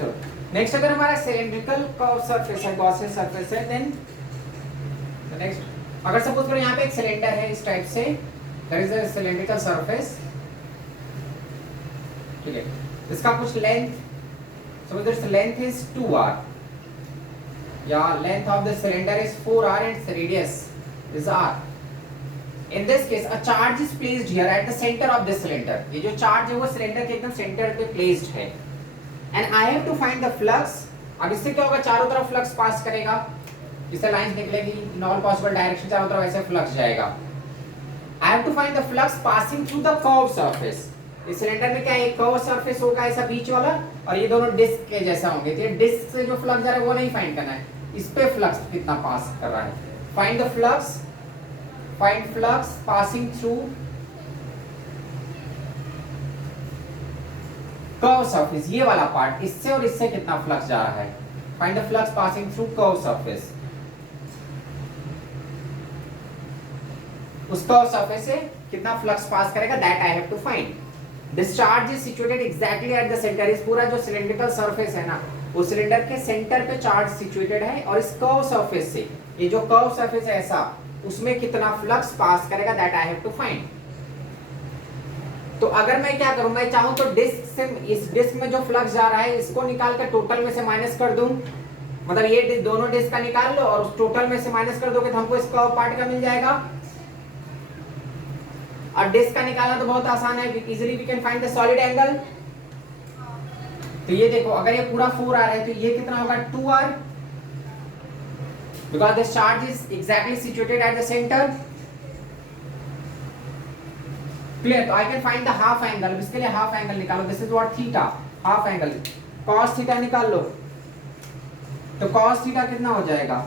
चलो नेक्स्ट, अगर हमारा सिलेंड्रिकल कर्व सरफेस है, गॉसियन सरफेस है, देन नेक्स्ट अगर सपोज करो यहाँ पे एक सिलेंडर है इस टाइप से, there is a cylindrical surface, ठीक है, इसका कुछ length, suppose this length is 2r, या length of the cylinder is 4r and its radius is r. In this case a charge is placed here at the center of this cylinder. ये जो charge है वो cylinder के एकदम centre पे placed है, and I have to find the flux. अब इससे क्या होगा, चारों तरफ फ्लक्स पास करेगा, इससे लाइंस निकलेगी इन ऑल पॉसिबल डायरेक्शन, चारों तरफ ऐसे फ्लक्स जाएगा. I have to find the flux passing through the curved surface. इस सिलेंडर में क्या है, एक कर्व सरफेस होगा ऐसा बीच वाला, और ये दोनों डिस्क के जैसा होंगे. तो ये डिस्क से जो फ्लक्स जा रहा है वो नहीं फाइंड करना है, इस पे फ्लक्स कितना पास कर रहा है. Find the flux, find flux passing through curve surface, ये वाला पार्ट, इससे और इससे कितना फ्लक्स जा रहा है. Find the flux passing through curve surface. उस कर्व सरफेस से कितना फ्लक्स पास करेगा, that I have to find. Discharge is situated exactly at the centre. इस पूरा जो सिलेंड्रिकल सरफेस है ना, वो सिलेंडर के सेंटर पे चार्ज सिचुएटेड है, और इस कर्व सरफेस से, ये जो कर्व सरफेस है ऐसा, उसमें कितना फ्लक्स पास करेगा, that I have to find. तो अगर मैं क्या करूं, मैं चाहूं तो डिस्क से, इस डिस्क में जो फ्लक्स जा रहा है इसको निकाल कर टोटल में से माइनस कर दूं, मतलब ये दोनों डिस्क का निकाल लो और उस टोटल में से माइनस कर दोगे तो हमको इस कर्व पार्ट का मिल जाएगा. और डिस्क का निकालना तो बहुत आसान है, easily we can find the solid angle. तो ये देखो, अगर ये पूरा 4r है तो ये कितना होगा, 2r, because the charge is exactly situated at the center. Clear? तो I can find the half angle. इसके लिए half angle निकालो. This is what theta, half angle. Cos theta निकाल लो. तो cos theta कितना हो जाएगा?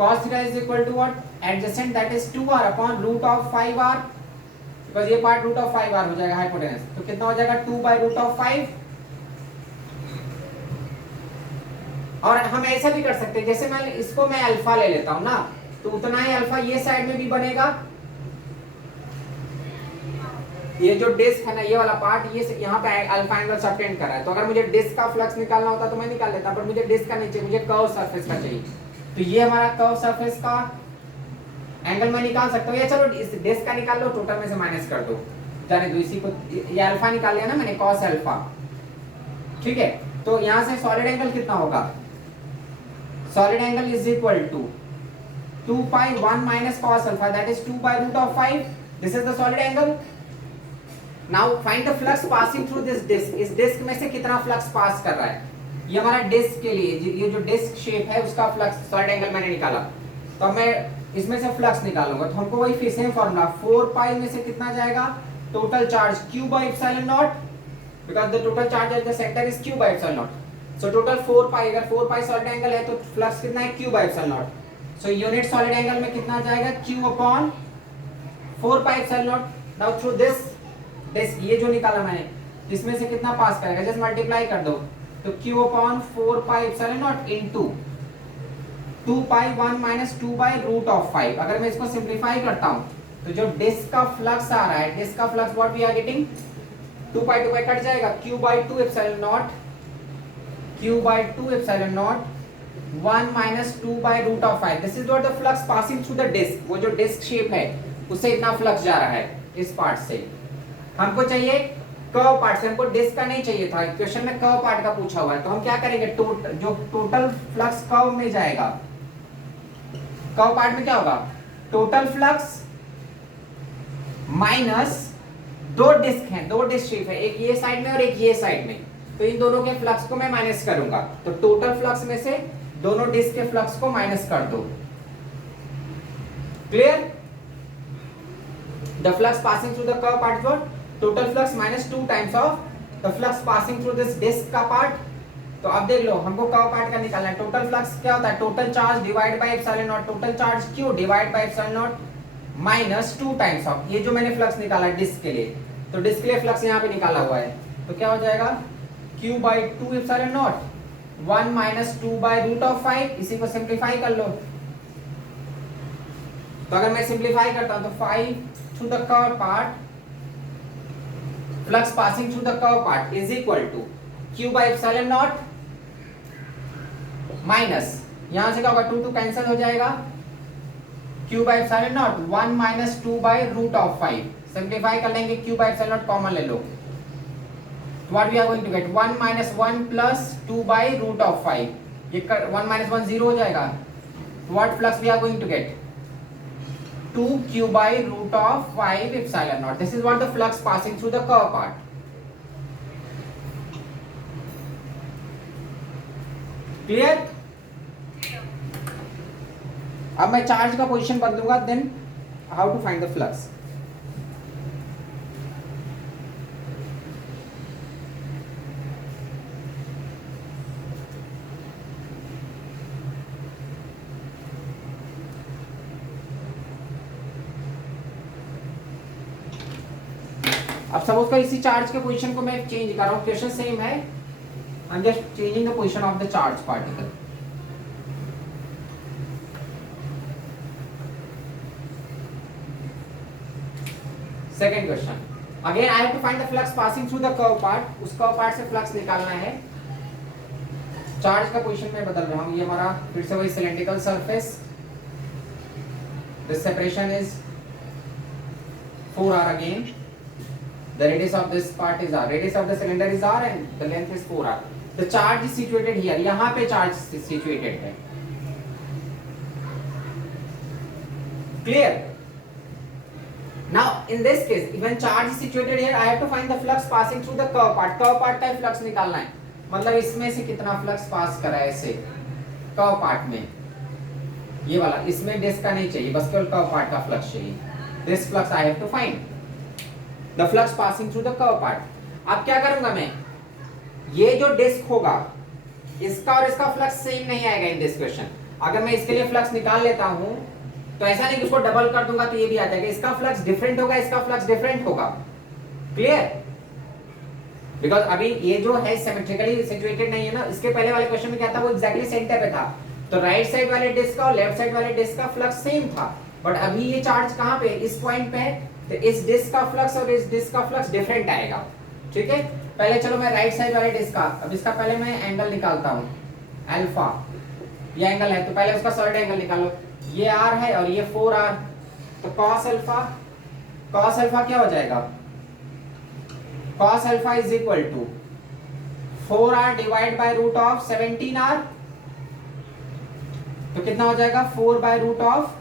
Cos theta is equal to what? Adjacent, that is 2r upon root of 5r. Because ये part root of 5r हो जाएगा hypotenuse. तो कितना हो जाएगा, 2 by root of 5. और हम ऐसा भी कर सकते हैं, जैसे मैं अल्फा ले लेता हूं ना, तो उतना ही अल्फा ये साइड में भी बनेगा. ये जो डिस्क है ना, ये वाला पार्ट, ये यहाँ पे अल्फा एंगल सबटेंड कर रहा है. तो अगर मुझे डिस्क का फ्लक्स निकालना होता तो मैं निकाल लेता, पर मुझे डिस्क का नहीं चाहिए, मुझे कर्व सरफेस का चाहिए. तो ये हमारा कर्व सरफेस का एंगल मैं निकाल सकता हूँ. या चलो इस डिस्क का निकाल लो, टोटल में से माइनस कर दो, जाने दो. इसी को ये अल्फा निकाल लिया ना मैंने, कॉस अल्फा, ठीक है. तो यहाँ से सॉलिड एंगल कितना होगा, solid angle is equal to 2 pi 1 minus cos alpha, that is 2 by root of 5. This is the solid angle. Now find the flux passing through this disc. इस disc में से कितना फ्लक्स पास कर रहा है, ये हमारा डिस्क के लिए, ये जो डिस्क शेप है उसका फ्लक्स, सॉलिड एंगल मैंने निकाला. तो मैं इसमें से फ्लक्स निकालूंगा, तो हमको वही फिर सेम फॉर्मूला, 4 पाई में से कितना जाएगा, total charge q by epsilon naught, because the total charge at the center is q by epsilon naught. So total 4 pi, अगर 4 pi सॉलिड एंगल है तो फ्लक्स कितना है, q by epsilon naught. So unit solid angle में कितना जाएगा, q upon 4 pi epsilon naught. Now through this ये जो निकाला मैंने, इसमें से कितना पास करेगा, जस्ट मल्टीप्लाई कर दो. तो q upon 4 pi epsilon naught into 2 pi 1 minus 2 by root of 5. अगर मैं इसको सिंप्लीफाई करता हूँ तो जो डिस्क का फ्लक्स आ रहा है, डिस्क का flux what we are getting, 2 pi cut जाएगा, q by 2 epsilon naught, q by 2 epsilon naught 1 minus 2 by root of 5. This is what the flux passing through the disc. वो जो disc shape है उससे इतना flux जा रहा है इस पार्ट से. हमको चाहिए कर्व पार्ट से, हमको डिस्क का नहीं चाहिए था, क्वेश्चन में कर्व पार्ट का पूछा हुआ है. तो हम क्या करेंगे, जो टोटल फ्लक्स कर्व में जाएगा, कर्व पार्ट में क्या होगा, टोटल फ्लक्स माइनस दो डिस्क हैं, दो डिस्क शेप है, एक ये साइड में और एक ये साइड में. तो इन दोनों के फ्लक्स को मैं माइनस करूंगा, तो टोटल फ्लक्स में से दोनों डिस्क के फ्लक्स को माइनस कर दो. Clear? The flux passing through the curve part is total flux minus 2 times of the flux passing through this disc का पार्ट. तो अब देख लो, हमको कर्व पार्ट का निकालना है. टोटल फ्लक्स क्या होता है, total charge divide by epsilon not, total charge q divide by epsilon not minus 2 times of, ये जो मैंने फ्लक्स निकाला डिस्क के लिए, तो डिस्क के लिए फ्लक्स यहाँ पे निकाला हुआ है. तो क्या हो जाएगा, q by 2 epsilon naught 1 minus 2 by root of 5. इसी को सिंप्लीफाई कर लो. तो अगर मैं सिंप्लीफाई करता हूं तो 5 through the curved part, flux passing through the curved part is equal to q by epsilon not minus, यहां से क्या होगा 2 कैंसिल हो जाएगा, q by epsilon not 1 minus 2 by root of 5, simplify कर लेंगे, q by epsilon not common ले लो, what we are going to get 1 minus 1 plus 2 by root of 5, ये 1 minus 1 0 हो जाएगा, what flux we are going to get 2 q by root of 5 epsilon naught. This is what the flux passing through the curve part. Clear? अब मैं charge का position बदलूंगा, then how to find the flux. अब suppose कर इसी charge के position को मैं चेंज कर रहा हूं, क्वेश्चन सेम है, I am just changing the position of the charge particle. Second question, again I have to find the flux passing through the curve part, उस कर्व पार्ट से flux निकालना है. चार्ज का position में बदल रहा हूं, ये हमारा फिर से वही cylindrical surface, the separation is 4r again. The radius of this part is r. Radius of the cylinder is r and the length is 4r. The charge is situated here. यहाँ पे charge situated है. Clear? Now in this case, when charge is situated here, I have to find the flux passing through the curve part. Curve part का flux निकालना है. मतलब इसमें से कितना flux pass करा है ऐसे curve part में. ये वाला, इसमें डिस्क का नहीं चाहिए, बस केवल curve part का flux चाहिए. This flux I have to find. The flux passing through the curve part. अब क्या करूंगा मैं, ये जो डिस्क होगा इसका और इसका फ्लक्स सेम नहीं आएगा इन दिस क्वेश्चन. अगर मैं इसके लिए फ्लक्स निकाल लेता हूं तो ऐसा नहीं कि उसको डबल कर दूंगा तो ये भी आ जाएगा, इसका फ्लक्स डिफरेंट होगा, इसका फ्लक्स डिफरेंट होगा. क्लियर? बिकॉज अभी ये जो है सिमेट्रिकली सिचुएटेड नहीं है ना, इसके पहले वाले क्वेश्चन में क्या था, वो एग्जैक्टली सेंटर पे था, तो राइट साइड वाले डिस्क का और लेफ्ट साइड वाले डिस्क का फ्लक्स सेम था. बट अभी ये चार्ज कहां पे, इस पॉइंट पे है, तो इस डिस्क का फ्लक्स और इस डिस्क का फ्लक्स डिफरेंट आएगा. ठीक है, पहले चलो मैं राइट साइड वाले डिस्क का, अब इसका पहले मैं एंगल निकालता हूं, अल्फा, ये एंगल है तो पहले उसका सॉलिड एंगल निकालो, ये r है और ये 4r, तो cos अल्फा क्या हो जाएगा, cos alpha is equal to 4r divide by root of 17r, तो कितना हो जाएगा 4 by root of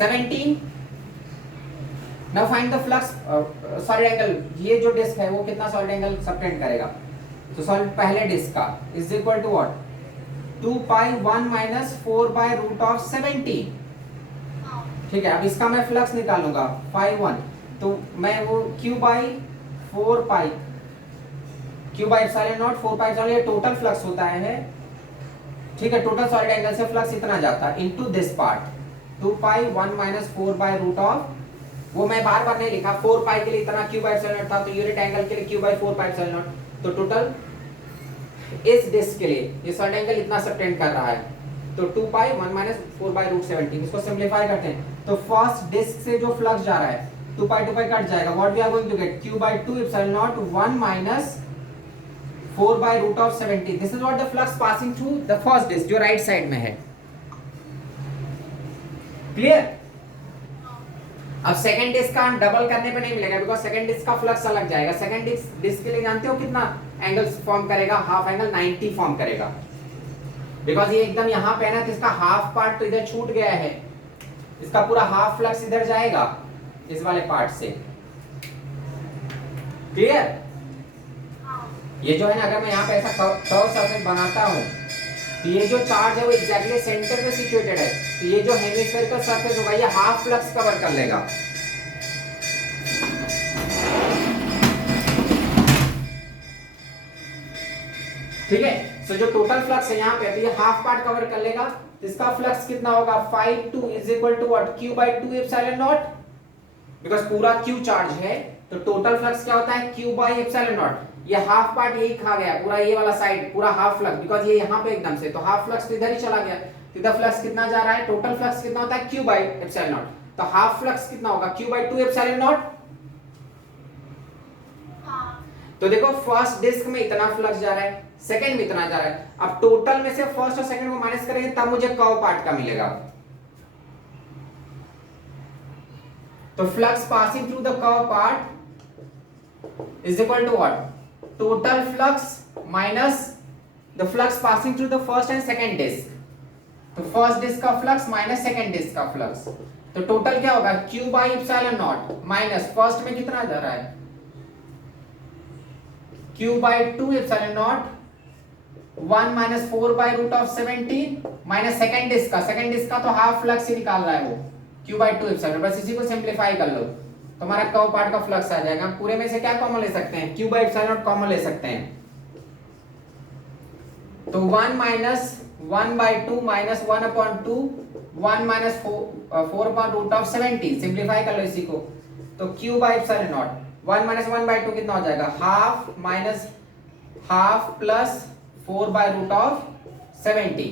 17. Now find the flux solid angle, ये जो डिस्क है वो कितना solid angle सबटेंड करेगा, तो solid पहले डिस्क का is equal to what 2 pi 1 minus 4 by root of 17. ठीक है, अब इसका मैं फ्लक्स निकालूंगा phi 1, तो मैं वो q by 4 pi q by epsilon naught 4 pi epsilon, ये टोटल फ्लक्स होता है. ठीक है, टोटल सॉलिड एंगल से फ्लक्स इतना जाता है into this part 2 pi 1 minus 4 by root of, वो मैं बार बार नहीं लिखा, 4 पाई के लिए इतना क्यू बाई एप्सिलॉन नॉट था, तो यूनिट एंगल के लिए Q by 4 pi epsilon naught, तो टोटल इस डिस्क के लिए ये सॉलिड एंगल इतना सबटेंड कर रहा है, तो 2 पाई 1 माइनस 4 बाई रूट 17. इसको सिंपलीफाई करते हैं, तो फर्स्ट डिस्क से जो फ्लक्स जा रहा है 2 पाई कट जाएगा, what we are going to get q by 2 epsilon not 1 minus 4 by root of 17. This is what the flux passing through the first disc जो राइट साइड में है. Clear? अब सेकंड डिस्क का double करने पे नहीं मिलेगा, बिकॉज सेकंड डिस्क का फ्लक्स अलग जाएगा. सेकंड डिस्क के लिए जानते हो कितना एंगल फॉर्म करेगा, हाफ एंगल 90 फॉर्म करेगा, बिकॉज ये एकदम यहाँ पे है ना, तो इसका हाफ पार्ट तो इधर छूट गया है, इसका पूरा हाफ फ्लक्स इधर जाएगा इस वाले पार्ट से. क्लियर? ये जो है ना, अगर मैं यहाँ पे ऐसा कर्व सरफेस बनाता हूँ तो ये जो चार्ज है वो एग्जैक्टली सेंटर पे सिचुएटेड है, तो ये जो हेमिस्फेरिकल सरफेस होगा ये हाफ फ्लक्स कवर कर लेगा. ठीक है, सो जो टोटल फ्लक्स है यहाँ पे, तो ये हाफ पार्ट कवर कर लेगा, तो इसका फ्लक्स कितना होगा 5 2 is equal to what q bye 2 epsilon नॉट, बिकॉज पूरा q चार्ज है, तो टोटल फ्लक्स क्या होता है q बाय एप्सिलॉन नॉट. ये हाफ पार्ट यही खा गया, पूरा ये वाला साइड पूरा हाफ फ्लक्स, बिकॉज ये यहाँ पे एकदम से, तो हाफ फ्लक्स तो इधर ही चला गया, तो इधर फ्लक्स कितना जा रहा है, टोटल फ्लक्स कितना होता है q बाय एप्सिलॉन नॉट, तो हाफ फ्लक्स कितना होगा q बाय 2 एप्सिलॉन नॉट. तो देखो फर्स्ट डिस्क में इतना फ्लक्स जा रहा है, सेकंड में इतना जा रहा है। अब टोटल में से फर्स्ट और सेकंड को माइनस करेंगे तब मुझे कर्व पार्ट का मिलेगा। तो flux passing through the curve part is equal to what, total flux minus the flux passing through the first and second disc. तो फर्स्ट डिस्क का फ्लक्स माइनस सेकंड डिस्क का flux, तो total क्या होगा q by epsilon not minus first में कितना जा रहा है q by 2 epsilon not 1 minus 4 by root of 17 minus second disc का तो हाफ फ्लक्स ही निकाल रहा है वो q बाई 2 एप्सिलॉन। बस इसी को सिंपलीफाई कर लो तो हमारा कर्व पार्ट का फ्लक्स आ जाएगा। पूरे में से क्या कॉमन ले सकते हैं, q by epsilon not common ले सकते हैं। तो 1 minus 1 by 2 minus 1 upon 2 1 minus 4 upon root of 70, simplify कर लो इसी को। तो q by epsilon not 1 minus 1 by 2 कितना हो जाएगा, half minus half plus 4 by root of 70।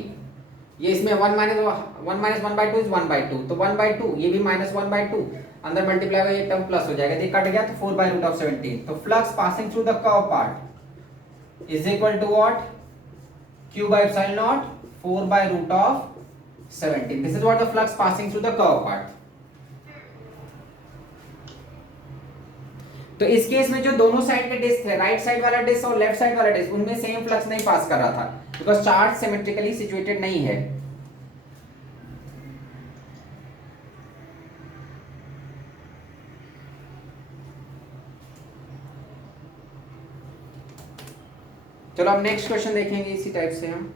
ये इसमें 1 माइनस 1 बाई 2 इज 1 बाई 2, तो 1 बाई 2 ये भी माइनस 1 बाई 2 अंदर मल्टीप्लाई होगा, ये टर्म प्लस हो जाएगा, ये कट गया तो 4 बाई रूट ऑफ 17। तो flux passing through the curve part is equal to what, q by epsilon naught 4 by root of 17. This is what the flux passing through the curve part. तो इस case में जो दोनों side के disc थे, right side वाला disc और left side वाला डिस्क, उनमें सेम फ्लक्स नहीं पास कर रहा था बिकॉज चार्ज सिमेट्रिकली सिचुएटेड नहीं है। चलो अब नेक्स्ट क्वेश्चन देखेंगे इसी टाइप से हम।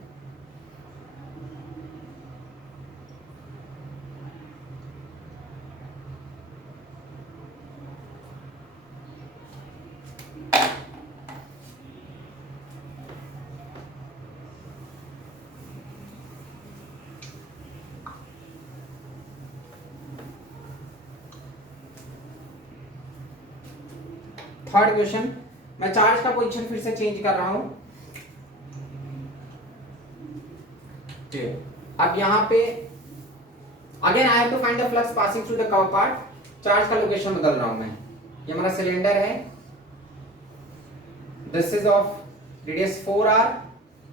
थर्ड क्वेश्चन, मैं चार्ज का पोजीशन फिर से चेंज कर रहा हूं। अब यहां पे again I have to find the flux passing through the curve part. Charge का लोकेशन बदल रहा हूं मैं। ये हमारा सिलेंडर है, this is of radius 4r,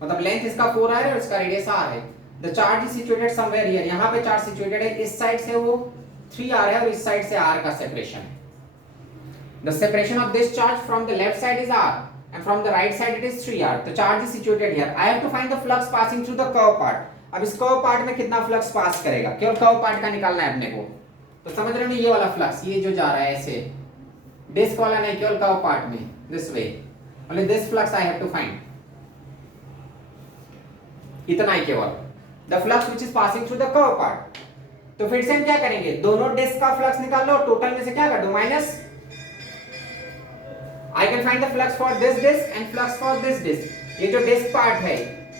मतलब लेंथ इसका 4r है और इसका रेडियस r है। The charge is situated somewhere here, यहां पे चार्ज सिचुएटेड है, इस साइड से वो 3r है और इस साइड से r का सेपरेशन है। The separation of this charge from the left side is r and from the right side it is 3r. The charge is situated here. I have to find the flux passing through the curve part. अब इस curve part में कितना flux pass करेगा, केवल curve part का निकालना है अपने को। तो समझ रहे हो ये वाला फ्लक्स, ये जो जा रहा है ऐसे डिस्क वाला नहीं, केवल कर्व पार्ट में this way, only this flux I have to find. इतना ही केवल the flux which is passing through the curve part. तो फिर से हम क्या करेंगे, दोनों डिस्क का फ्लक्स निकाल लो, टोटल में से क्या कर दो minus. I can find the flux for this disk and flux for this disk. ये जो डिस्क पार्ट है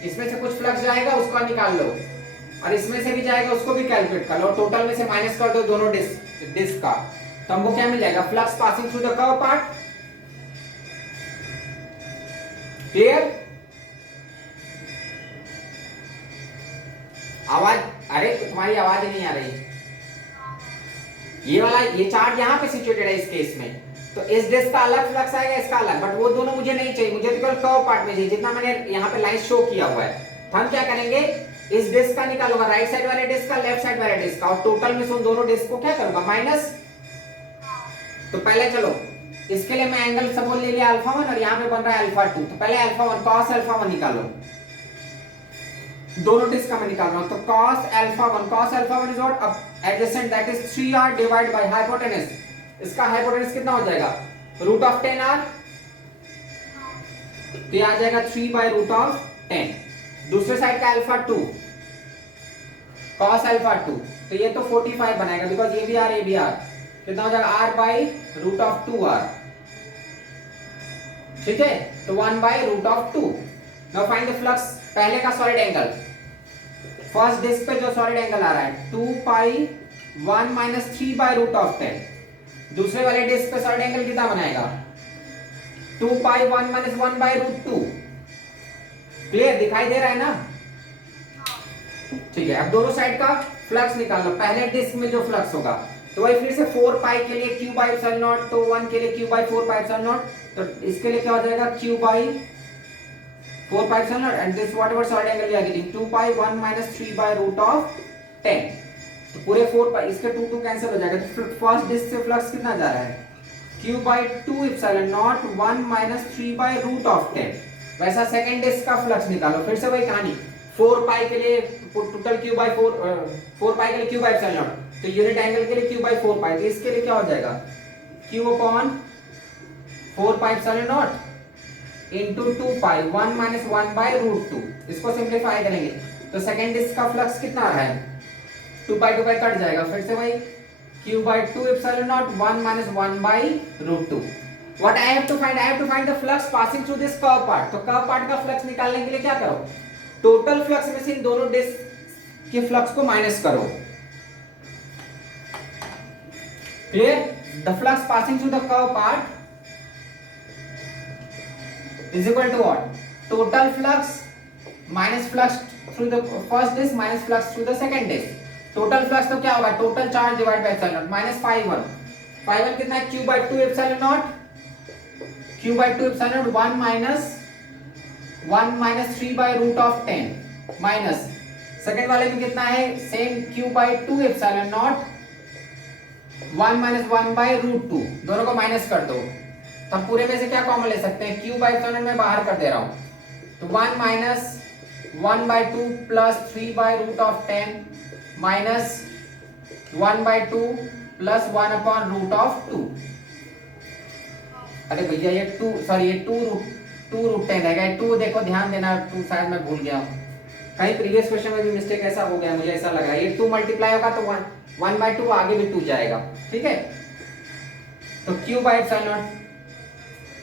इसमें से कुछ फ्लक्स जाएगा उसको निकाल लो और इसमें से भी जाएगा उसको भी कैलकुलेट कर लो, टोटल में से माइनस कर दो दोनों डिस्क का, तो हमको क्या मिल जाएगा, flux passing through the curve part. Clear? आवाज, अरे तुम्हारी आवाज नहीं आ रही। ये वाला ये चार्ज यहाँ पे सिचुएटेड है इस केस में, तो इस डिस्क का अलग फ्लक्स आएगा, इसका अलग, बट वो दोनों मुझे नहीं चाहिए, मुझे तो केवल कर्व पार्ट में चाहिए जितना मैंने यहाँ पे लाइन शो किया हुआ है। तो हम क्या करेंगे, इस डिस्क का निकालूंगा, राइट साइड वाले डिस्क का, लेफ्ट साइड वाले डिस्क का, और टोटल में से उन दोनों डिस्क को क्या करूंगा माइनस। तो पहले चलो इसके लिए मैं एंगल सपोज ले लिया अल्फा 1 और यहाँ पे बन रहा है अल्फा 2, तो पहले अल्फा 1 cos अल्फा 1 निकालो, दोनों डिस्क का मैं निकाल रहा हूँ। तो cos alpha 1 is what, adjacent that is 3r divide by hypotenuse, इसका हाइपोटेनस कितना हो जाएगा रूट ऑफ 10r, तो ये आ जाएगा 3 बाय रूट ऑफ 10। दूसरे साइड का अल्फा 2 cos अल्फा 2, तो ये तो 45 बनाएगा बिकॉज ये भी r, कितना हो जाएगा r bye root of 2r, ठीक है, तो 1 by root of 2। Now find the flux, पहले का सॉलिड एंगल, फर्स्ट डिस्क पे जो सॉलिड एंगल आ रहा है 2 pi 1 minus 3 by root of 10, दूसरे वाले डिस्क पे सॉलिड एंगल कितना बनाएगा 2 pi 1 minus 1 by root 2। Clear दिखाई दे रहा है ना? ठीक है, अब दोनों साइड का फ्लक्स निकाल लो। पहले डिस्क में जो फ्लक्स होगा तो वही फिर से 4 पाई के लिए q बाय एप्सिलॉन नॉट, तो 1 के लिए q by 4 pi epsilon naught, तो इसके लिए क्या हो जाएगा q by 4 pi epsilon naught and this whatever side angle we are getting 2 pi 1 minus 3 by root of 10। तो पूरे 4 पाई इसके 2 कैंसिल हो जाएगा। तो फर्स्ट डिस्क से फ्लक्स कितना जा रहा है q by 2 epsilon not 1 minus 3 by root of 10। वैसा सेकंड डिस्क का फ्लक्स निकालो, फिर से वही कहानी 4 पाई के लिए टोटल q बाई 4 पाई के लिए q बाई एप्सिलॉन नॉट, तो यूनिट एंगल के लिए q बाई 4 पाई, तो इसके लिए क्या हो जाएगा q upon 4 pi epsilon naught into 2 pi 1 minus 1 by root 2। इसको सिंपलीफाई करेंगे तो सेकंड डिस्क का फ्लक्स कितना आ रहा है 2 पाई कट जाएगा, फिर से वही q by 2 epsilon naught 1 minus 1 by root 2। What I have to find? I have to find the flux passing through this curve part। तो curve part का फ्लक्स निकालने के लिए क्या करो, टोटल फ्लक्स में से इन दोनों डिस्क के फ्लक्स को माइनस करो। Clear? The flux passing through the curve part is equal to what? Total flux minus flux through the first disk minus flux through the second disk। Total flux तो क्या होगा total charge divide by epsilon not minus phi 1 कितना है q bye 2 epsilon naught q bye 2 epsilon not 1 minus 3 by root of 10 minus second वाले में कितना है same q bye 2 epsilon not 1 minus 1 by root 2, दोनों को माइनस कर दो। तब पूरे में से क्या कॉमन ले सकते हैं q बाय एप्सिलॉन मैं बाहर कर दे रहा हूं, तो 1 minus 1 by 2 plus 3 by root of 10 minus 1 by 2 plus 1 upon root of 2। अरे भैया ये 2 सॉरी ये 2 रूट 10 रहेगा, 2 देखो ध्यान देना 2 शायद मैं भूल गया हूं, कहीं प्रीवियस क्वेश्चन में भी मिस्टेक ऐसा हो गया, मुझे ऐसा लग रहा है ये 2 मल्टीप्लाई होगा तो 1 बाय 2 आगे भी 2 जाएगा, ठीक है। तो q बाय एप्सिलॉन नॉट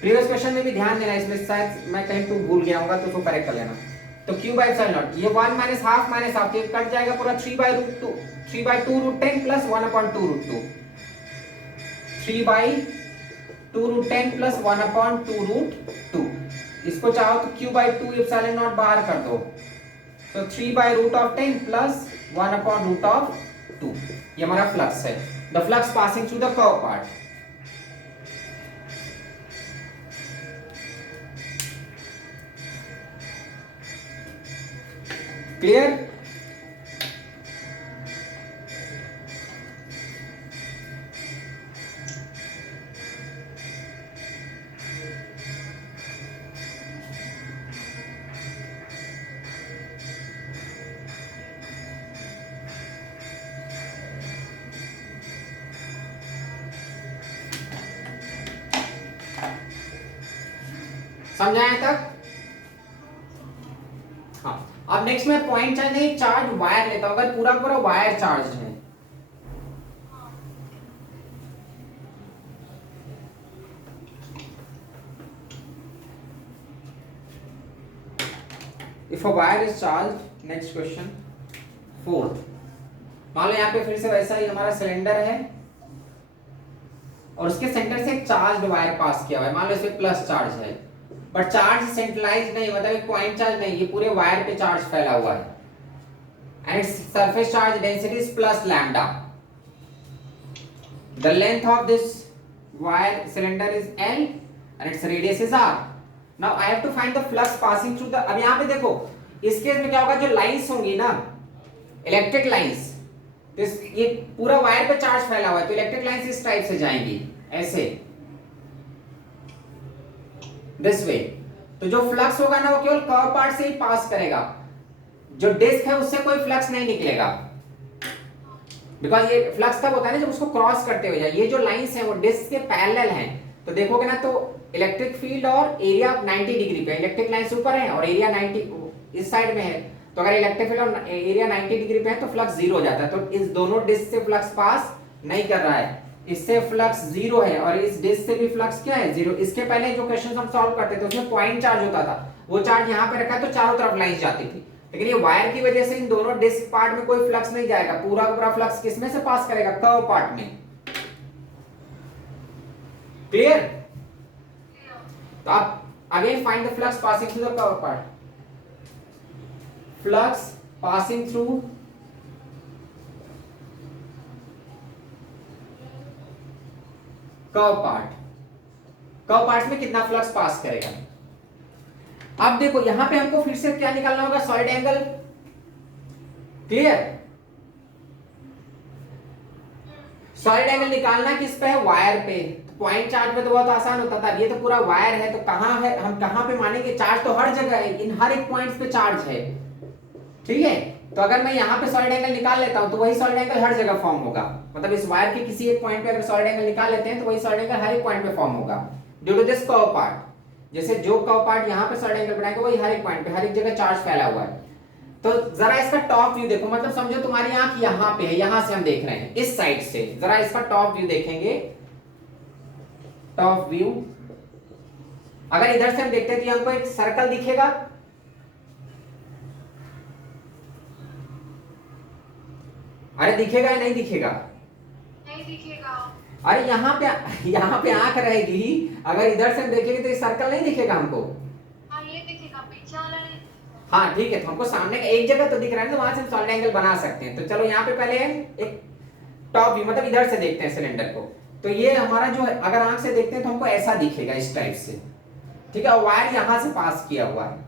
प्रीवियस क्वेश्चन में भी ध्यान देना, इसमें शायद मैं कहीं 2 भूल गया होगा तो उसको करेक्ट कर लेना। तो q बाय एप्सिलॉन नॉट ये 1 माइनस हाफ ये कट जाएगा पूरा 3 by 2 root 10 plus 1 upon 2 root 2, 3 by 2 root 10 plus 1 upon 2 root 2। इसको चाहो तो q बाय 2 एप्सिलॉन नॉट बाहर कर दो, तो 3 by root of 10 plus 1 upon root of 2। ये हमारा फ्लक्स है, the flux passing through the curve part. Clear? समझाएं तक? हाँ, अब नेक्स्ट में पॉइंट चार्ज नहीं चार्ज वायर लेता हूं, अगर पूरा पूरा वायर चार्ज है if a wire is charge. Next question 4, मान लो यहाँ पे फिर से वैसा ही हमारा सिलेंडर है और उसके सेंटर से एक चार्ज वायर पास किया हुआ है, मान लो इसमें प्लस चार्ज है, बट चार्ज सेंट्रलाइज नहीं, मतलब एक पॉइंट चार्ज नहीं, ये पूरे वायर पे चार्ज फैला हुआ है and its surface charge density is plus lambda. The length of this wire cylinder is L and its radius is R। Now I have to find the flux passing through the, अब यहां पे देखो इस case में क्या होगा, जो lines होंगी ना इलेक्ट्रिक लाइंस, तो ये पूरा वायर पे चार्ज फैला हुआ है, तो इलेक्ट्रिक लाइंस इस टाइप से जाएंगी ऐसे दिस वे। तो जो फ्लक्स होगा ना वो केवल कर्व पार्ट से ही पास करेगा, जो डिस्क है उससे कोई फ्लक्स नहीं निकलेगा, बिकॉज ये फ्लक्स तब होता है ना जब उसको क्रॉस करते हुए जाए। ये जो लाइंस हैं वो डिस्क के पैरेलल हैं, तो देखोगे ना तो इलेक्ट्रिक फील्ड और एरिया 90 डिग्री पे, इलेक्ट्रिक लाइंस ऊपर है और एरिया 90 इस साइड में है, तो अगर इलेक्ट्रिक फील्ड और एरिया 90 डिग्री पे है तो फ्लक्स जीरो हो जाता है। तो इस दोनों डिस्क से फ्लक्स पास नहीं कर रहा है, इससे फ्लक्स जीरो है और इस डिस्क से भी फ्लक्स क्या है जीरो। इसके पहले जो क्वेश्चन हम सॉल्व करते थे उसमें पॉइंट चार्ज होता था, वो चार्ज यहाँ पे रखा है तो चारों तरफ लाइंस जाती थी, लेकिन ये वायर की वजह से इन दोनों डिस्क पार्ट में कोई फ्लक्स नहीं जाएगा, पूरा पूरा फ्लक्स किसमें से पास करेगा, कर्व पार्ट में। क्लियर? तो आप again find the flux passing through the curve part. Flux passing through curve part, curve parts में कितना फ्लक्स पास करेगा। अब देखो यहां पे हमको फिर से क्या निकालना होगा, solid angle. Clear, solid angle निकालना किस पे है, वायर पे। पॉइंट चार्ज पे तो बहुत आसान होता था, ये तो पूरा वायर है, तो कहां है, हम कहां पे मानेंगे, चार्ज तो हर जगह है, इन हर एक पॉइंट पे चार्ज है। ठीक है, तो अगर मैं यहाँ पे सॉलिड एंगल निकाल लेता हूं तो वही सॉलिड एंगल हर जगह फॉर्म होगा, मतलब इस वायर के किसी एक पॉइंट पे अगर सॉलिड एंगल निकाल लेते हैं तो वही सॉलिड एंगल हर एक पॉइंट पे फॉर्म होगा due to this curve part. जैसे जो कर्व पार्ट यहाँ पे सॉलिड एंगल बनाएगा वही हर एक पॉइंट पे, हर एक जगह चार्ज फैला हुआ है। तो जरा इसका टॉप व्यू देखो, मतलब समझो तुम्हारी आंख यहाँ पे है, यहां से हम देख रहे हैं इस साइड से, जरा इसका टॉप व्यू देखेंगे। टॉप व्यू अगर इधर से हम देखते हैं तो हमको एक सर्कल दिखेगा, अरे दिखेगा या नहीं दिखेगा, नहीं दिखेगा। अरे यहाँ पे आंख रहेगी, अगर इधर से हम देखेंगे तो ये सर्कल नहीं दिखेगा हमको। हाँ ये दिखेगा, पीछे वाला नहीं। हाँ ठीक है, तो हमको सामने का एक जगह तो दिख रहा है, तो वहां से हम सॉलिड एंगल बना सकते हैं। तो चलो यहाँ पे पहले एक टॉप व्यू, मतलब इधर से देखते हैं सिलेंडर को। तो ये हमारा जो है, अगर आंख से देखते हैं तो हमको ऐसा दिखेगा इस टाइप से। ठीक है, और वायर यहां से पास किया हुआ है।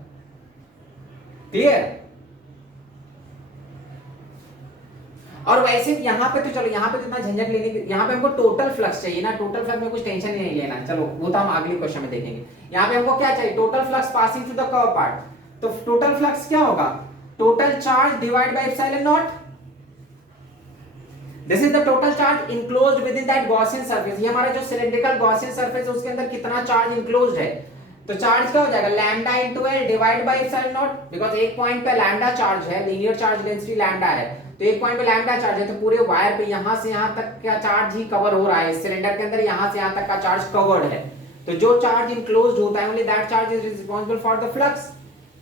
क्लियर, और वैसे यहाँ पे तो चलो, यहाँ पे तो इतना झंझट लेने की, यहाँ पे हमको टोटल फ्लक्स चाहिए ना, टोटल फ्लक्स में कुछ टेंशन ही नहीं लेना, चलो वो तो हम अगले क्वेश्चन में देखेंगे। यहाँ पे हमको क्या चाहिए, total flux passing through the curve part. तो टोटल फ्लक्स क्या होगा, total charge divide by epsilon not, this is the total charge enclosed with in that Gaussian surface. ये हमारा जो सिलिंड्रिकल गॉसियन सरफेस है उसके अंदर कितना चार्ज इनक्लोज्ड है, तो चार्ज क्या हो जाएगा, lambda into L divide by epsilon not, because एक पॉइंट पे लैम्डा चार्ज है, लीनियर चार्ज डेंसिटी लैम्डा है, तो एक पॉइंट पे लैम्डा चार्ज है, तो पूरे वायर पे यहां से यहां तक का चार्ज ही कवर हो रहा है, इस सिलेंडर के अंदर यहां से यहां तक का चार्ज कवर्ड है। तो जो चार्ज इनक्लोज्ड होता है only that charge is responsible for the flux.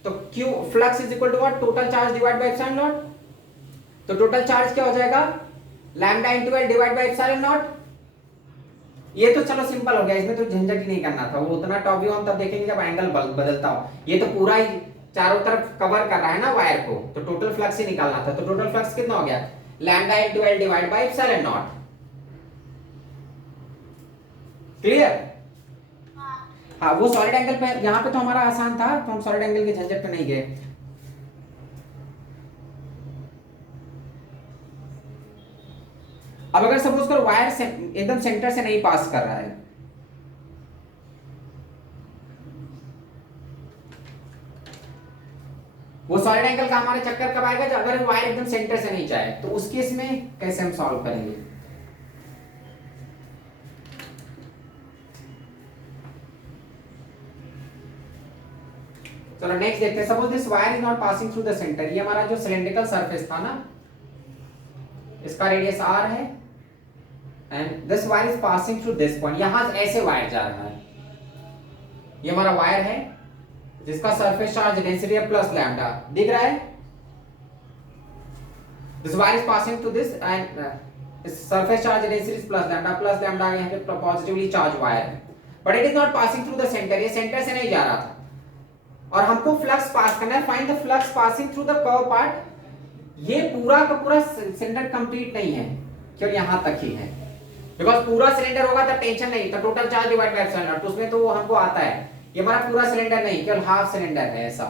तो Q flux is equal to what, total charge divide by epsilon naught. तो टोटल चार्ज क्या हो जाएगा, lambda into L divide by epsilon not. ये तो चलो सिंपल हो गया, इसमें तो झंझट ही नहीं करना था, वो उतना टॉप व्यू हम तब देखेंगे जब एंगल बदलता हो। ये तो पूरा ही चारों तरफ कवर कर रहा है ना वायर को, तो टोटल फ्लक्स ही निकालना था। तो टोटल फ्लक्स कितना हो गया, lambda into L divide by epsilon not. Clear, हाँ वो सॉलिड एंगल पे, यहाँ पे तो हमारा आसान था, तो हम सॉलिड एंगल के झंझट पे नहीं गए। अब अगर सपोज कर वायर से एकदम सेंटर से नहीं पास कर रहा है, वो सॉलिड एंगल का हमारे चक्कर कब आएगा, जब अगर वायर एकदम सेंटर से नहीं जाए, तो उस केस में कैसे हम सॉल्व करेंगे। चलो नेक्स्ट देखते हैं, suppose this wire is not passing through the centre. ये हमारा जो सिलेंड्रिकल सरफेस था ना, इसका रेडियस r है, and this wire is passing through this point, यहां से ऐसे वायर जा रहा है, ये हमारा वायर है जिसका सरफेस चार्ज डेंसिटी है प्लस लैम्डा, दिख रहा है। This wire is passing through this and surface charge density is plus lambda यहाँ पे पॉजिटिवली चार्ज वायर है, but it is not passing through the centre, ये सेंटर से नहीं जा रहा था, और हमको फ्लक्स पास करना है, find the flux passing through the curve part. ये पूरा का पूरा सिलेंडर कंप्लीट नहीं है, केवल यहां तक ही है, बिकॉज़ पूरा सिलेंडर होगा तो टेंशन नहीं, तो total charge divide by epsilon naught, उसमें तो वो हमको आता है। ये हमारा पूरा सिलेंडर नहीं, केवल हाफ सिलेंडर है ऐसा,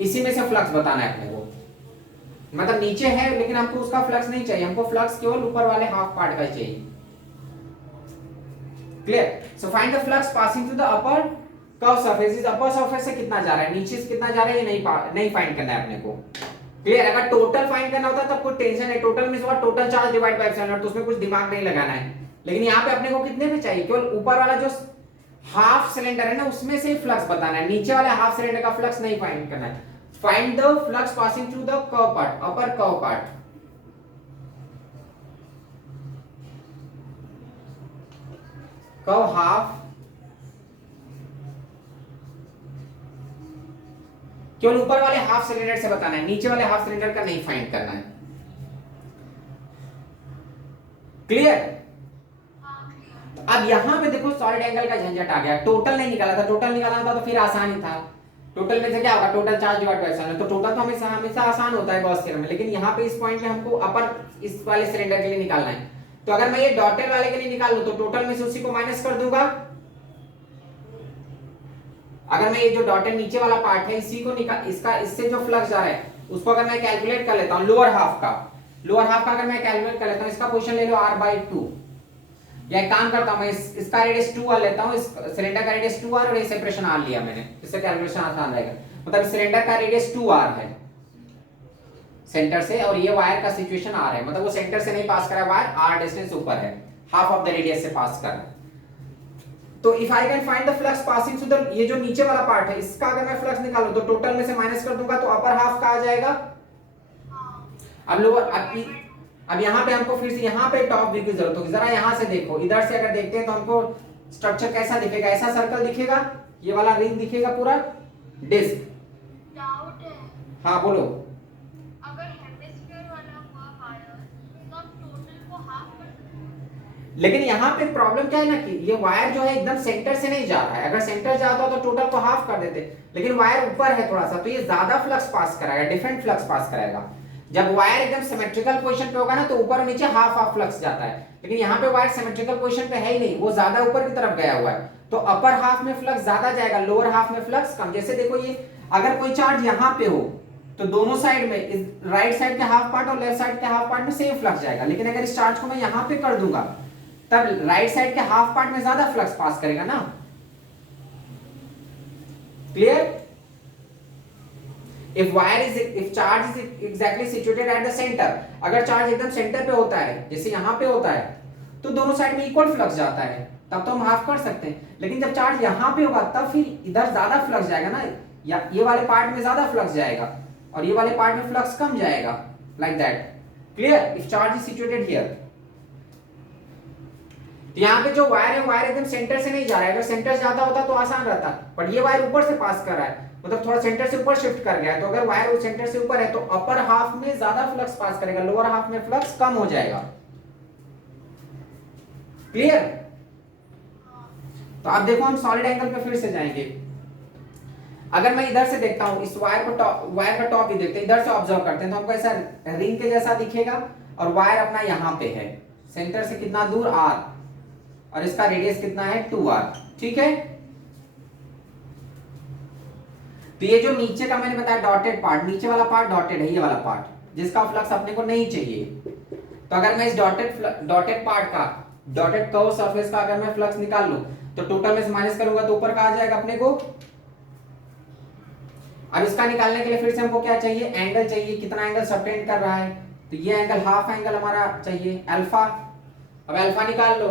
इसी में से फ्लक्स बताना है अपने को, मतलब नीचे है लेकिन हमको उसका फ्लक्स नहीं चाहिए, हमको फ्लक्स केवल ऊपर वाले हाफ पार्ट का चाहिए। Clear, so find the flux passing through the upper curve surface. इस अपर सरफेस से कितना जा रहा है, नीचे से कितना जा रहा है, ये नहीं फाइंड करना है अपने को। क्लियर, अगर टोटल फाइंड करना होता तब कोई टेंशन है, टोटल में से total charge divide by epsilon naught, तो उसमें कुछ दिमाग नहीं लगाना है, लेकिन यहाँ पे अपने को कितने पे चाहिए, केवल ऊपर वाला जो हाफ सिलेंडर है ना उसमें से ही फ्लक्स बताना है, नीचे वाले हाफ सिलेंडर का फ्लक्स नहीं फाइंड करना है। Find the flux passing through the curve part, upper curve part. Curve half केवल ऊपर वाले हाफ सिलेंडर से बताना है, नीचे वाले हाफ सिलेंडर का नहीं फाइंड करना है। क्लियर, अब यहां पे देखो सॉलिड एंगल का झंझट आ गया, टोटल नहीं निकाला था, टोटल निकालना था तो फिर आसान ही था। टोटल में से क्या होगा, total charge divide by epsilon, तो टोटल तो हमेशा हमेशा आसान होता है गॉस थ्योरम में, लेकिन यहाँ पे इस पॉइंट में हमको अपर इस वाले सिलेंडर के लिए निकालना है। तो अगर मैं ये डॉटेड वाले के लिए निकाल लूं तो टोटल में से उसी को माइनस कर दूंगा, अगर मैं ये जो डॉटेड नीचे वाला पार्ट है इसी को निकाल, इसका इससे जो फ्लक्स जा रहा है उसको अगर मैं कैलकुलेट कर लेता हूँ लोअर हाफ का अगर मैं कैलकुलेट कर लेता हूँ, इसका पोजीशन ले लो r/2, या एक काम करता हूँ मैं इसका रेडियस 2r लेता हूँ, इस सिलेंडर का रेडियस 2r और ये सेपरेशन r लिया मैंने, इससे कैलकुलेशन आसान रहेगा। मतलब सिलेंडर का रेडियस 2r है सेंटर से, और ये वायर का सिचुएशन r है, मतलब वो सेंटर से नहीं पास कर रहा है वायर, r डिस्टेंस ऊपर है, हाफ ऑफ द रेडियस से पास कर रहा है। तो if I can find the flux passing through the, ये जो नीचे वाला पार्ट है इसका अगर मैं फ्लक्स निकालूं तो टोटल में से माइनस कर दूंगा तो अपर हाफ का आ जाएगा। अब लोअर, अब यहाँ पे हमको फिर से यहाँ पे टॉप व्यू की जरूरत होगी। जरा यहाँ से देखो, इधर से अगर देखते हैं तो हमको स्ट्रक्चर कैसा दिखेगा, ऐसा सर्कल दिखेगा, ये वाला रिंग दिखेगा पूरा डिस्क। डाउट है, हाँ बोलो। अगर हेमिस्फीयर वाला हुआ वायर तो आप टोटल को हाफ कर सकते हैं। लेकिन यहाँ पे प्रॉब्लम क्या है ना कि ये वायर जो है एकदम सेंटर से नहीं जा रहा है, अगर सेंटर जाता तो टोटल को हाफ कर देते, लेकिन वायर ऊपर है थोड़ा सा तो ये ज्यादा फ्लक्स पास कराएगा, डिफरेंट फ्लक्स पास कराएगा। जब वायर एकदम सिमेट्रिकल पोजीशन पे होगा ना तो ऊपर और नीचे हाफ हाफ फ्लक्स जाता है, लेकिन यहाँ पे वायर सिमेट्रिकल पोजीशन पे है ही नहीं, वो ज्यादा ऊपर की तरफ गया हुआ है, तो अपर हाफ में फ्लक्स ज्यादा जाएगा, लोअर हाफ में फ्लक्स कम। जैसे देखो ये अगर कोई चार्ज यहाँ पे हो तो दोनों साइड में, राइट साइड के हाफ पार्ट और लेफ्ट साइड के हाफ पार्ट में सेम फ्लक्स जाएगा, लेकिन अगर इस चार्ज को मैं यहाँ पे कर दूंगा तब राइट साइड के हाफ पार्ट में ज्यादा फ्लक्स पास करेगा ना। Clear? if charge is exactly situated at the center, अगर चार्ज एकदम सेंटर पे होता है जैसे यहाँ पे होता है तो दोनों साइड में इक्वल फ्लक्स जाता है, तब तो हम हाफ कर सकते हैं। लेकिन जब चार्ज यहाँ पे होगा तब फिर इधर ज्यादा फ्लक्स जाएगा ना, या ये वाले पार्ट में ज्यादा फ्लक्स जाएगा और ये वाले पार्ट में फ्लक्स कम जाएगा, like that. Clear? If charge is situated here, तो यहाँ पे जो वायर है वायर एकदम सेंटर से नहीं जा रहा है, अगर सेंटर से जाता होता तो आसान रहता, पर ये वायर ऊपर से पास कर रहा है, मतलब थोड़ा सेंटर से ऊपर शिफ्ट कर गया है, तो अगर वायर सेंटर से ऊपर है तो अपर हाफ में ज्यादा फ्लक्स पास करेगा, लोअर हाफ में फ्लक्स कम हो जाएगा। क्लियर? तो आप देखो हम सॉलिड एंगल पे फिर से जाएंगे। अगर मैं इधर से देखता हूं, इस वायर का टॉप ही देखते हैं, इधर से ऑब्जर्व करते हैं तो हमको ऐसा रिंग के जैसा दिखेगा, और वायर अपना यहाँ पे है, सेंटर से कितना दूर r, और इसका रेडियस कितना है 2r। ठीक है? तो ये जो नीचे का मैंने बताया डॉटेड पार्ट, नीचे वाला पार्ट डॉटेड है, ये वाला पार्ट जिसका फ्लक्स अपने को नहीं चाहिए, तो अगर मैं इस डॉटेड पार्ट का, डॉटेड कर्व सरफेस का अगर मैं फ्लक्स निकाल लूं तो टोटल में से माइनस करूंगा तो ऊपर का आ जाएगा अपने को। अब इसका निकालने के लिए फिर से हमको क्या चाहिए, एंगल चाहिए, कितना एंगल सबटेंड कर रहा है, तो ये एंगल हाफ एंगल हमारा चाहिए अल्फा। अब अल्फा निकाल लो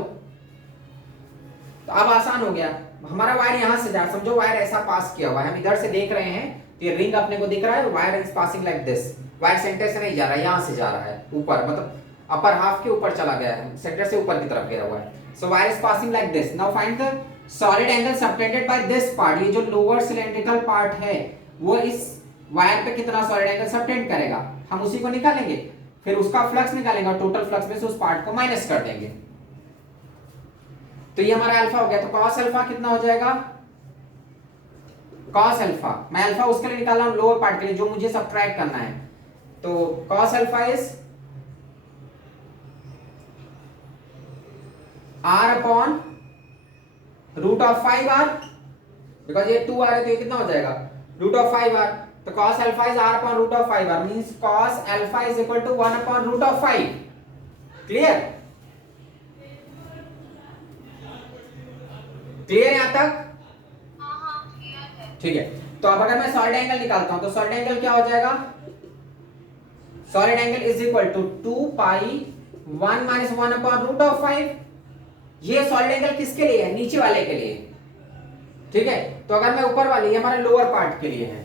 तो अब आसान हो गया, हमारा वायर यहां से जा, समझो वायर ऐसा पास किया हुआ है, हम इधर से देख रहे हैं तो ये रिंग अपने को दिख रहा है, wire is passing like this, wire centre से नहीं जा रहा है, यहां से जा रहा है ऊपर, मतलब अपर हाफ के ऊपर चला गया है, सेंटर से ऊपर की तरफ गया हुआ है। So wire is passing like this. Now find the solid angle subtended by this part, ये जो लोअर सिलेंड्रिकल पार्ट है वो इस वायर पे कितना सॉलिड एंगल सबटेंड करेगा, हम उसी को निकालेंगे, फिर उसका फ्लक्स निकालेंगे और टोटल फ्लक्स में से उस पार्ट को माइनस कर देंगे। तो ये हमारा अल्फा हो गया, तो cos अल्फा कितना हो जाएगा, cos अल्फा, मैं अल्फा उसके लिए निकाल रहा हूं लोअर पार्ट के लिए जो मुझे सबट्रैक्ट करना है, तो cos alpha is r upon root of 5r, because ये 2r है तो ये कितना हो जाएगा रूट ऑफ 5r, तो cos alpha is r upon root of 5r, means cos alpha is equal to 1 upon root of 5। Clear? Clear यहां तक? हाँ क्लियर है। ठीक है, तो अब अगर मैं सॉलिड एंगल निकालता हूं तो सॉलिड एंगल क्या हो जाएगा, solid angle is equal to 2 pi 1 minus 1 upon root of 5। ये सॉलिड एंगल किसके लिए है, नीचे वाले के लिए। ठीक है, तो अगर मैं ऊपर वाले, ये हमारे लोअर पार्ट के लिए है,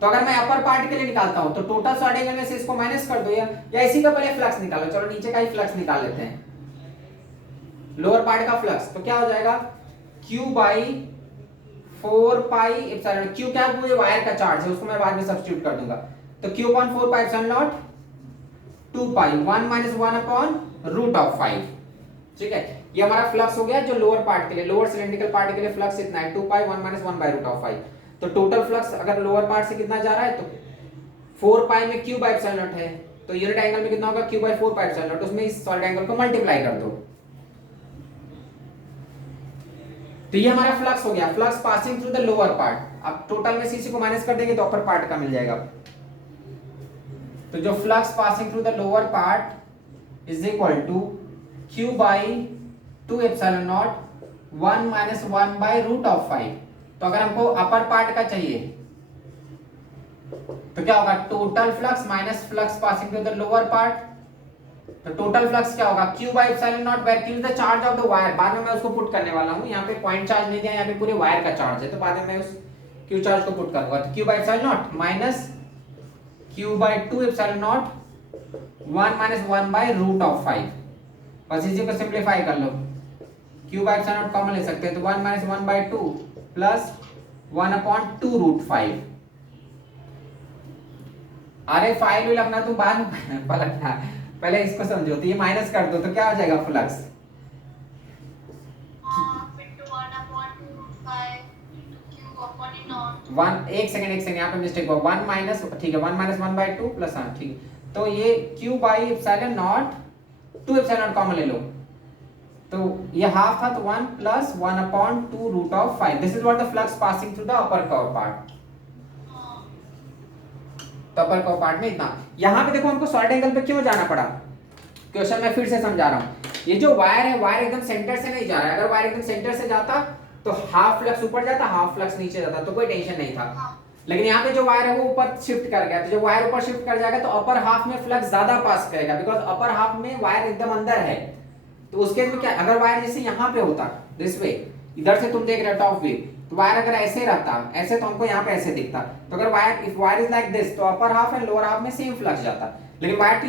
तो अगर मैं अपर पार्ट के लिए निकालता हूं तो टोटल सॉलिड एंगल में से इसको माइनस कर दो, या इसी का पहले फ्लक्स निकालो, चलो नीचे का ही फ्लक्स निकाल लेते हैं, लोअर पार्ट का फ्लक्स, तो क्या हो जाएगा q by 4 pi epsilon, q क्या है, मुझे वायर का चार्ज है उसको मैं बाद में सब्स्टिट्यूट कर दूंगा, तो q upon 4 pi epsilon naught 2 pi 1 minus 1 upon root of 5। ठीक है, ये हमारा फ्लक्स हो गया जो लोअर पार्ट के लिए, लोअर सिलेंड्रिकल पार्ट के लिए फ्लक्स इतना है 2 pi 1 minus 1 by root of 5। तो टोटल फ्लक्स अगर लोअर पार्ट से कितना जा रहा है तो 4 पाई में q बाय एप्सिलॉन नॉट है, तो यूनिट एंगल में कितना होगा q by 4 pi epsilon naught, उसमें इस सॉलिड एंगल को मल्टीप्लाई कर दो। तो ये हमारा फ्लक्स हो गया, flux passing through the lower part. अब टोटल में सीसी को माइनस कर देंगे तो अपर पार्ट का मिल जाएगा। तो जो flux passing through the lower part is equal to q by 2 epsilon not 1 minus 1 by root of 5। तो अगर हमको अपर पार्ट का चाहिए तो क्या होगा, total flux minus flux passing through the lower part. तो टोटल फ्लक्स क्या होगा, q by epsilon naught where q is the charge of the wire. बाद में मैं उसको पुट करने वाला हूं, यहाँ पे पॉइंट चार्ज नहीं दिया, यहाँ पे पूरे वायर का चार्ज है, तो बाद में मैं उस q चार्ज को पुट करूंगा। तो q by epsilon not minus q by 2 epsilon not 1 minus 1 by root of 5। बस इसी को सिंप्लीफाई कर लो, q by epsilon not common ले सकते हैं, तो 1 minus 1 by 2 plus 1 upon 2 root 5। अरे फाइल विल अपना तुम बाद में पलटना, पहले इसको समझो। तो ये माइनस कर दो तो क्या हो जाएगा फ्लक्स, वन एक सेकंड यहाँ पे मिस्टेक हुआ, 1 माइनस, ठीक है 1 माइनस 1 बाई 2 प्लस, हाँ ठीक है। तो ये q by epsilon naught 2 epsilon not common ले लो, तो ये हाफ था, तो 1 plus 1 upon 2 root of 5। This is what the flux passing through the upper curve part. तो अपर कर्व पार्ट में इतना। यहाँ पे देखो हमको शॉर्ट एंगल पे क्यों जाना पड़ा, क्वेश्चन मैं फिर से समझा रहा हूँ। ये जो वायर है, वायर एकदम सेंटर से नहीं जा रहा है। अगर वायर एकदम सेंटर से जाता तो हाफ फ्लक्स ऊपर जाता, हाफ फ्लक्स नीचे जाता, तो कोई टेंशन नहीं था। लेकिन यहाँ पे जो वायर है वो ऊपर शिफ्ट कर गया, तो जब वायर ऊपर शिफ्ट कर जाएगा तो अपर हाफ में फ्लक्स ज्यादा पास करेगा, बिकॉज अपर हाफ में वायर एकदम अंदर है। तो उस केस में क्या, अगर वायर जैसे यहाँ पे होता दिस वे, इधर से तुम देख रहे हो टॉप व्यू, तो वायर अगर ऐसे रहता, ऐसे तो हमको यहाँ पे ऐसे दिखता। तो अगर wire, if wire is like this, तो upper half and lower half में सेम फ्लक्स जाता। लेकिन वायर